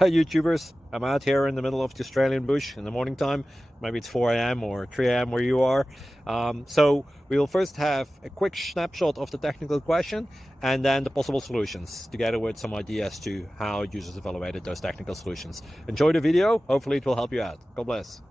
Hi YouTubers, I'm out here in the middle of the Australian bush in the morning time. Maybe it's 4 a.m. or 3 a.m. where you are. So we will first have a quick snapshot of the technical question and then the possible solutions, together with some ideas to how users evaluated those technical solutions. Enjoy the video, hopefully it will help you out. God bless.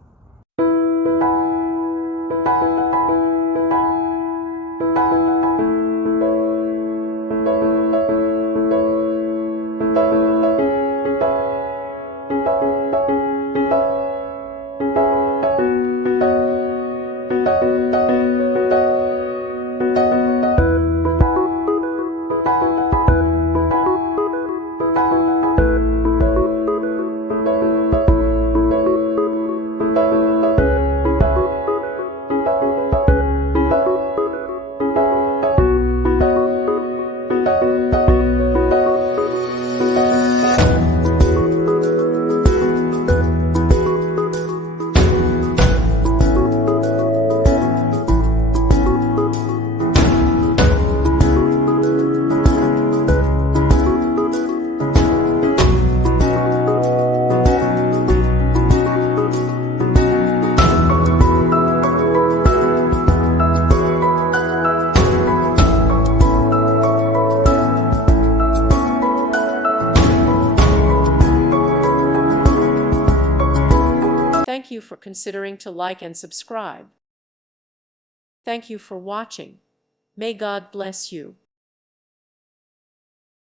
Thank you for considering to like and subscribe. Thank you for watching. May God bless you.